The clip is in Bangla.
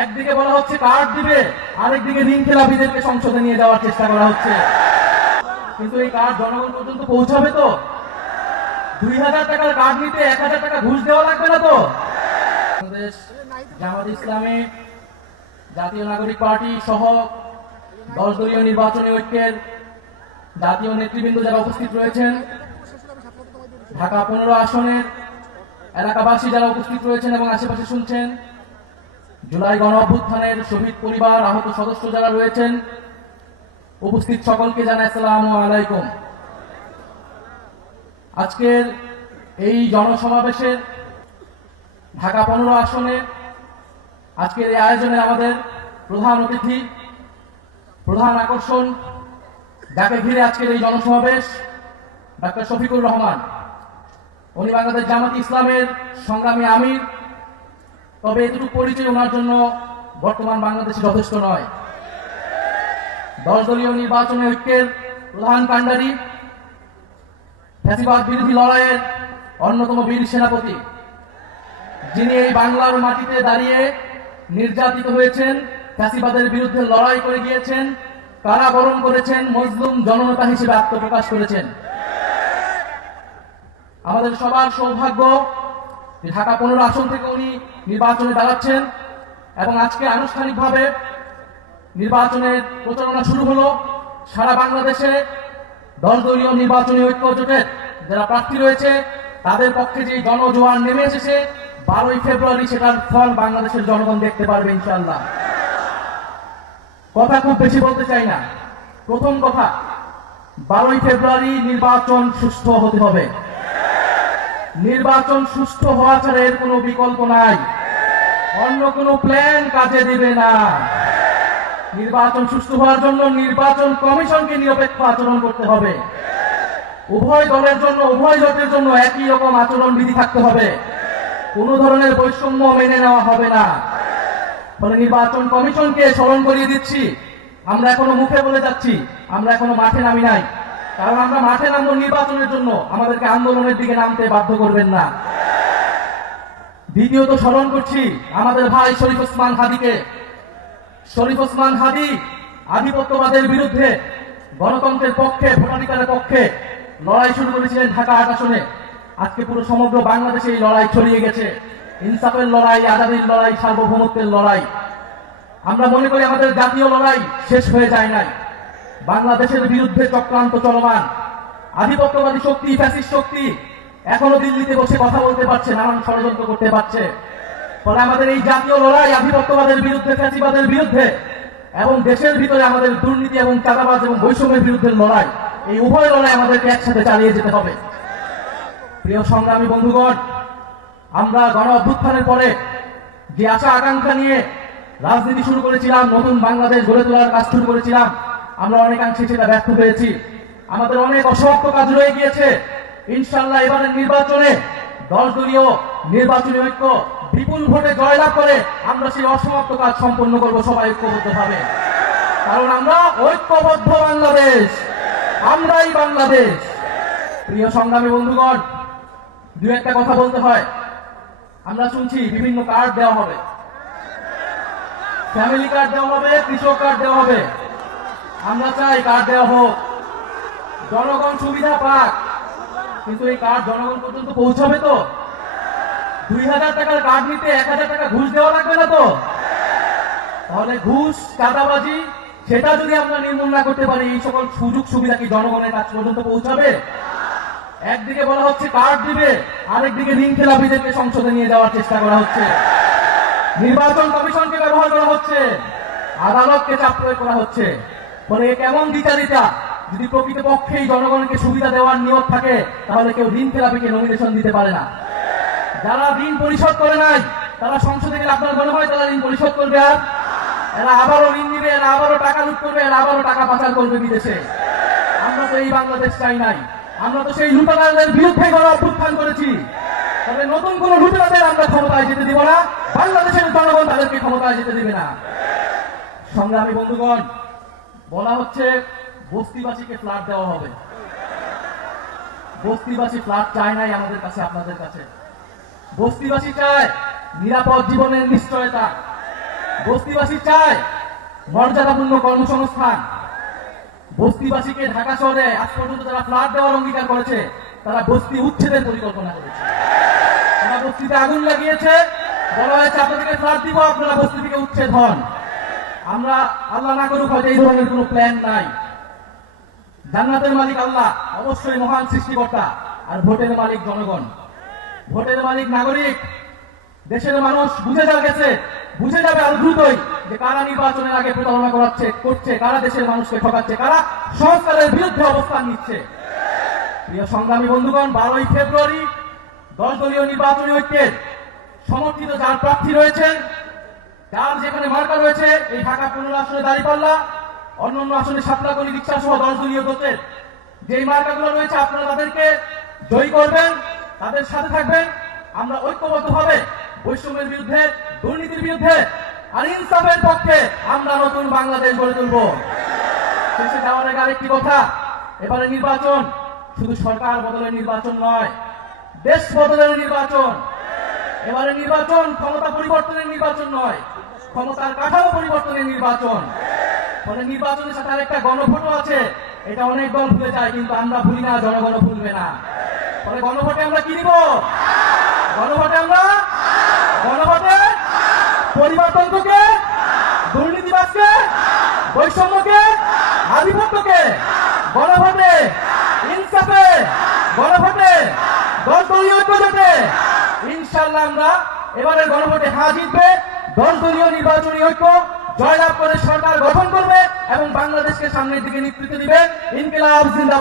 একদিকে বলা হচ্ছে কার্ড দিবে, আরেকদিকে ঋণ খেলাপিদেরকে সংসদে নিয়ে যাওয়ার চেষ্টা করা হচ্ছে। কিন্তু এই কার্ড জনগণ পর্যন্ত পৌঁছাবে তো? দুই হাজার টাকার কার্ড নিতে এক হাজার টাকা ঘুষ দেওয়া লাগবে না তো? জামাত ইসলামী, জাতীয় নাগরিক পার্টি সহ দশ দলীয় নির্বাচনী ঐক্যের জাতীয় নেতৃবৃন্দ যারা উপস্থিত রয়েছেন, ঢাকা পনেরো আসনের এলাকাবাসী যারা উপস্থিত রয়েছেন এবং আশেপাশে শুনছেন জুলাই গণ অভ্যুত্থানের শহীদ পরিবার আহত সদস্য যারা রয়েছেন, উপস্থিত সকলকে জানাই আসসালামু আলাইকুম। আজকের এই জনসমাবেশের ঢাকা পনেরো আসনে আজকের এই আয়োজনে আমাদের প্রধান অতিথি, প্রধান আকর্ষণ, যাকে ঘিরে আজকের এই জনসমাবেশ, ডাক্তার শফিকুর রহমান। উনি বাংলাদেশ জামাত ইসলামের সংগ্রামী আমির তবে এটুকু পরিচয় ওনার জন্য বর্তমান বাংলাদেশে যথেষ্ট নয়। দশ দলীয় নির্বাচনী ঐক্যের প্রধান কাণ্ডারি ফ্যাসিবাদ বিরোধী লড়াইয়ের অন্যতম বীর সেনাপতি, যিনি এই বাংলার মাটিতে দাঁড়িয়ে নির্যাতিত হয়েছেন, ফ্যাসিবাদের বিরুদ্ধে লড়াই করে গিয়েছেন, কারাবরণ করেছেন, মজলুম জননেতা হিসেবে আত্মপ্রকাশ করেছেন। আমাদের সবার সৌভাগ্য ঢাকা পনেরো আসন থেকে উনি নির্বাচনে দাঁড়াচ্ছেন এবং আজকে আনুষ্ঠানিকভাবে নির্বাচনের প্রচারণা শুরু হলো। সারা বাংলাদেশে দশ দলীয় নির্বাচনী ঐক্য জোটের যারা প্রার্থী রয়েছে, তাদের পক্ষে যে জনজোয়ার নেমে এসেছে, বারোই ফেব্রুয়ারি সেটার ফল বাংলাদেশের জনগণ দেখতে পারবে ইনশাল্লাহ কথা খুব বেশি বলতে চাই না। প্রথম কথা, বারোই ফেব্রুয়ারি নির্বাচন সুস্থ হতে হবে। নির্বাচন সুস্থ হওয়া ছাড়া এর কোনো বিকল্প নাই। অন্য কোনো প্ল্যান কাজে দিবে না। নির্বাচন সুস্থ হওয়ার জন্য নির্বাচন কমিশনকে নিরপেক্ষ আচরণ করতে হবে। উভয় দলের জন্য, উভয় জোটের জন্য একই রকম আচরণ বিধি থাকতে হবে। কোনো ধরনের বৈষম্য মেনে নেওয়া হবে না। ফলে নির্বাচন কমিশনকে স্মরণ করিয়ে দিচ্ছি, আমরা এখনও মুখে বলে যাচ্ছি, আমরা এখনও মাঠে নামি নাই। কারণ আমরা মাঠে নামবো নির্বাচনের জন্য। আমাদেরকে আন্দোলনের দিকে নামতে বাধ্য করবেন না। দ্বিতীয়ত স্মরণ করছি, আমাদের ভাই শরীফ ওসমান হাদিকে। শরীফ ওসমান হাদি আধিপত্যবাদের বিরুদ্ধে গণতন্ত্রের পক্ষে, ভোটাধিকারের পক্ষে লড়াই শুরু করেছিলেন ঢাকা আসনে। আজকে পুরো সমগ্র বাংলাদেশে এই লড়াই ছড়িয়ে গেছে। ইনসাফের লড়াই, আজাদির লড়াই, সার্বভৌমত্বের লড়াই। আমরা মনে করি আমাদের জাতীয় লড়াই শেষ হয়ে যায় নাই। বাংলাদেশের বিরুদ্ধে চক্রান্ত চলমান। আধিপত্যবাদী শক্তি, ফ্যাসিস্ট শক্তি এখনও দিল্লিতে বসে কথা বলতে পারছে, নানান ষড়যন্ত্র করতে পারছে। ফলে আমাদের এই জাতীয় লড়াই আধিপত্যবাদের বিরুদ্ধে, ফ্যাসিবাদের বিরুদ্ধে এবং দেশের ভিতরে আমাদের দুর্নীতি এবং চাঁদাবাজ এবং বৈষম্যের বিরুদ্ধে লড়াই, এই উভয় লড়াই আমাদেরকে একসাথে চালিয়ে যেতে হবে। প্রিয় সংগ্রামী বন্ধুগণ, আমরা গণ অভ্যুত্থানের পরে যে আশা আকাঙ্ক্ষা নিয়ে রাজনীতি শুরু করেছিলাম, নতুন বাংলাদেশ গড়ে তোলার কাজ শুরু করেছিলাম আমরা অনেকাংশে সেটা ব্যর্থ হয়েছি আমাদের অনেক অসমাপ্ত কাজ রয়ে গিয়েছে। ইনশাল্লাহ এবারের নির্বাচনে দশ দলীয় নির্বাচনী ঐক্য বিপুল ভোটে জয়লাভ করে আমরা সেই অসমাপ্ত কাজ সম্পন্ন করব সবাই ঐক্যবদ্ধ ভাবে কারণ আমরা ঐক্যবদ্ধ বাংলাদেশ। আমরাই বাংলাদেশ। প্রিয় সংগ্রামী বন্ধুগণ, দু একটা কথা বলতে হয়। আমরা শুনছি বিভিন্ন কার্ড দেওয়া হবে। ফ্যামিলি কার্ড দেওয়া হবে, কৃষক কার্ড দেওয়া হবে। আমরা চাই কার্ড দেওয়া হোক। জনগণ সুবিধা পাক। কিন্তু এই কার্ড জনগণ পর্যন্ত পৌঁছাবে তো? দুই হাজার টাকার কার্ড নিতে এক হাজার টাকা ঘুষ দেওয়া লাগবে না তো? তাহলে ঘুষ, চাঁদাবাজি, সেটা যদি আমরা নির্মূল না করতে পারি, এই সকল সুযোগ সুবিধা কি জনগণের কাছ পর্যন্ত পৌঁছাবে? একদিকে বলা হচ্ছে কার্ড দিবে, আরেকদিকে ঋণ খেলাপিদেরকে সংসদে নিয়ে যাওয়ার চেষ্টা করা হচ্ছে। নির্বাচন কমিশনকে ব্যবহার করা হচ্ছে, আদালতকে চাপ প্রয়োগ করা হচ্ছে। ফলে এ কেমন দিতা যদি প্রকৃতপক্ষেই জনগণকে সুবিধা দেওয়ার নিয়োগ থাকে, তাহলে কেউ ঋণ খেলাপিকে নমিনেশন দিতে পারে না। যারা ঋণ পরিশোধ করে নাই, তারা সংসদে গেলে আপনার মনে হয় তারা ঋণ পরিশোধ করবে আর? এরা আবারও ঋণ নিবে, এরা আবারও টাকা লুট করবে, এরা আবারও টাকা পাচার করবে বিদেশে। আমরা তো এই বাংলাদেশ চাই নাই। আমরা তো সেই লুটারাদের বিরুদ্ধে গণ অভ্যুত্থান করেছি। তবে নতুন কোন লুটেরাদের আমরা ক্ষমতায় যেতে দিব না। বাংলাদেশের জনগণ তাদেরকে ক্ষমতায় যেতে দিবে না। সংগ্রামী বন্ধুগণ বলা হচ্ছে বস্তিবাসীকে ফ্ল্যাট দেওয়া হবে। বস্তিবাসী ফ্ল্যাট চায় নাই আমাদের কাছে, আপনাদের কাছে। বস্তিবাসী চায় নিরাপদ জীবনের নিশ্চয়তা। বস্তিবাসী চায় মর্যাদাপূর্ণ কর্মসংস্থান। বস্তিবাসীকে ঢাকা শহরে আজ পর্যন্ত যারা ফ্ল্যাট দেওয়ার অঙ্গীকার করেছে, তারা বস্তি উচ্ছেদের পরিকল্পনা করেছে। তারা বস্তিতে আগুন লাগিয়েছে, বলা হয়েছে, আপনাদেরকে ফ্ল্যাট দিব, আপনারা বস্তি থেকে উচ্ছেদ হন। আমরা আল্লাহ না করুক হয়তো এই ধরনের কোনো প্ল্যান নাই। জান্নাতের মালিক আল্লাহ, অবশ্যই মহান সৃষ্টিকর্তা আর ভোটের মালিক জনগণ। ভোটের মালিক নাগরিক, দেশের মানুষ বুঝে যা গেছে বুঝে যাবে আর দ্রুতই যে কারা নির্বাচনের আগে প্রতারণা করাচ্ছে, করছে, কারা দেশের মানুষকে ঠকাচ্ছে, কারা সংস্কারের বিরুদ্ধে অবস্থান নিচ্ছে। প্রিয় সংগ্রামী বন্ধুগণ, বারোই ফেব্রুয়ারি দশ দলীয় নির্বাচনী ঐক্যের সমর্থিত যার প্রার্থী রয়েছেন যার যেখানে মার্কা রয়েছে, এই ঢাকা পনেরো আসনে দাঁড়িপাল্লা, অন্যান্য আসনে সাতলাগলি রিক্সা সহ দশ দলীয় দোষের যেই মার্কাগুলো রয়েছে, আপনারা তাদেরকে জয়ী করবেন, তাদের সাথে থাকবেন। আমরা ঐক্যবদ্ধভাবে বৈষম্যের বিরুদ্ধে, দুর্নীতির বিরুদ্ধে আর ইনসাফের পক্ষে আমরা নতুন বাংলাদেশ গড়ে তুলব। শেষে যাওয়ার আগে আরেকটি কথা এবারে নির্বাচন শুধু সরকার বদলের নির্বাচন নয়, দেশ বদলের নির্বাচন। এবারে নির্বাচন ক্ষমতা পরিবর্তনের নির্বাচন নয়। ক্ষমতার কাঠামো পরিবর্তনের নির্বাচন। ফলে নির্বাচনের সাথে আরেকটা গণভোটও আছে। এটা অনেক দল ভুলে যায়, কিন্তু আমরা ভুলি না, জনগণ ভুলবে না। ফলে গণভোটে আমরা কি গণভোটে আমরা গণভোটে পরিবর্তনকে, দুর্নীতিবাজকে, বৈষম্যকে, আধিপত্যকে গণভোটে, ইনসাফে গণভোটে দশ দলীয় ইনশাল্লাহ আমরা এবারের গণভোটে হা জিতবে দশ দলীয় নির্বাচনী ঐক্য জয়লাভ করে সরকার গঠন করবে এবং বাংলাদেশকে সামনের দিকে নেতৃত্ব দিবে। ইনকিলাব জিন্দাবাদ।